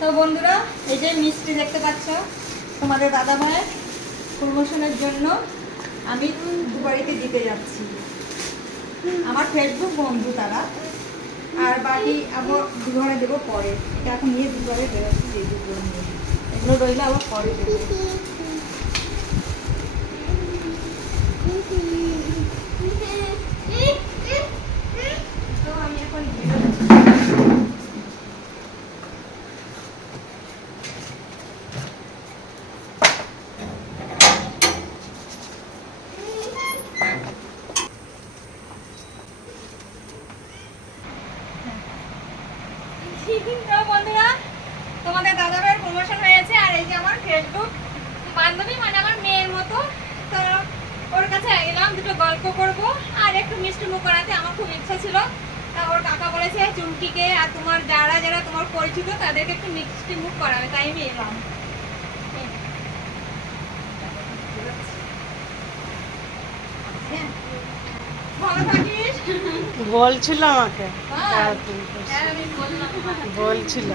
তো বন্ধুরা, এই যে মিষ্টি দেখতে পাচ্ছ, তোমাদের দাদা ভাইয়ের প্রমোশনের জন্য আমি দুবারিতে দিতে যাচ্ছি। আমার ফেসবুক বন্ধু তারা, আর বাকি আবার দুঘরে দেবো পরে। এটা এখন নিয়ে দুঘরে বেরোচ্ছি, যে দুপুর নিয়ে এগুলো রইলে আবার পরে দেবো। তো আমি এখন বেরোচ্ছি। তো বন্ধুরা, তোমাদের দাদা ভাইয়ের প্রমোশন হয়েছে, আর এই যে আমার ফেসবুক বান্ধবী, মানে আমার মেয়ের মতো। তো ওর কাছে এলাম দুটো গল্প করব আর একটু মিষ্টি মুখ করাতে আমার খুব ইচ্ছা ছিল। তা ওর কাকা বলেছে চুমকিকে আর তোমার যারা যারা তোমার পরিচিত তাদেরকে একটু মিষ্টি মুখ করাবে, তাই আমি এলাম। ভালো থাকিস। বলছিল আমাকে, হ্যাঁ, আমি বললাম। বলছিল।